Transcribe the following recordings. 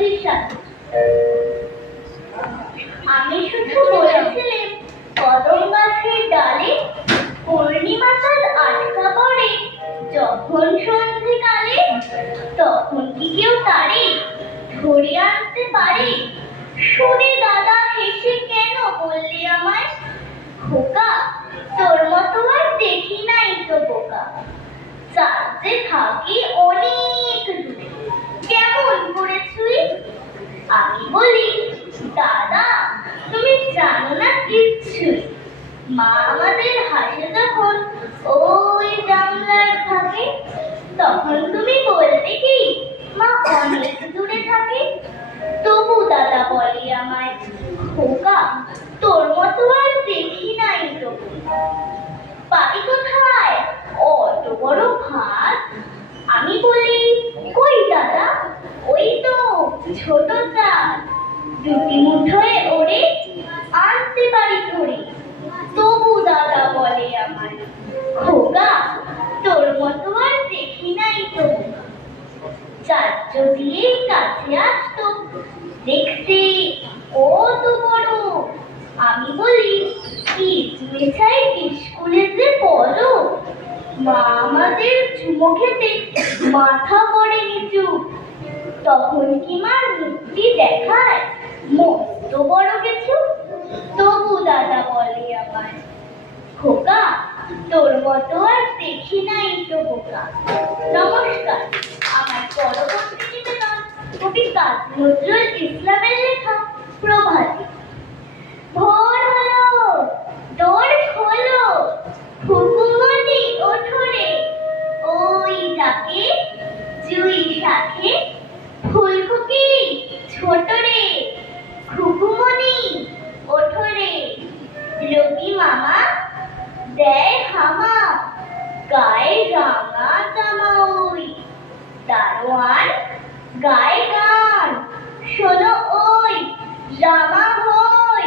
নদীর সাথে। আমি শুধু বলেছিলাম কদম গাছের ডালে পূর্ণিমা চাঁদ আটকা পড়ে যখন সন্ধ্যেকালে, তখন কি কেউ তারে ধরে আনতে পারে? শুনে দাদা হেসে কেন বললি আমায়, খোকা তোর মতো আর দেখি নাই তো বোকা। চাঁদ যে থাকে অনেক দূরে, কেমন করে ছুঁই? আমি বলি, দাদা তুমি জানো না কিচ্ছুই। মা আমাদের হাসে যখন ওই জানলার থাকে, তখন তুমি বলবে কি মা অনেক দূরে থাকে? তবু দাদা বলে আমায়, খোকা তোর মতো আর দেখি নাই তো। পাবি কোথায় অত বড় ভাত? আমি বলি, কই দাদা ওই তো ছোট চাঁদ, দুটি মুঠোয় ওরে আনতে পারি ধরে। তবু দাদা বলে আমায়, খোকা তোর মতো আর দেখি নাই তো। চাঁদ যদি এই কাছে আসতো, দেখতে কত বড়। আমি বলি, কি তুমি চাই স্কুলে যে পড়ো? মা আমাদের চুমো খেতে মাথা পড়ে নিচু। তখন কি মার মুক্তি দেখায় মস্ত বড় কিছু? তবু দাদা বলে আমায়, খোকা তোর মতো আর দেখি নাই তো বোকা। নমস্কার, আমার পরবর্তী নিবেদন কবি কাজী নজরুল ইসলামের লেখা প্রভাতী। ভোর হলো, দোর খোলো, খুকুমনি ওঠো রে, ওই ডাকে জুই শাকে ফুলকুকি ছোট রে, খুকুমনি ওঠো রে। রবি মামা দেয় হামা, গায়ে রাঙা জামা ওই, দারোয়ান গায়ে গান, শোনো ওই রামা হই।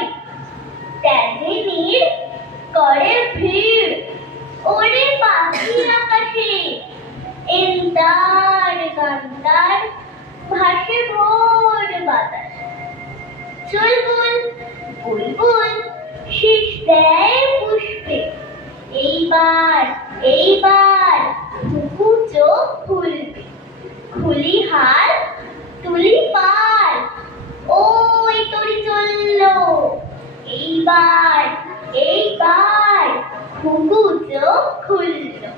তেজে নীর করে ভিড়, ওরে পাখি আকাশে, এন্তার গান্তার ভাসে ভোর বাতাস। চুলবুল বুলবুল শীষ দেয় পুষ্পে, এইবার এইবার খুকু চোখ খুলবে। খুলি হাল তুলি পাল, ওই তরি চললো, এইবার এইবার খুকু চোখ খুললো।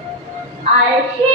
আর সে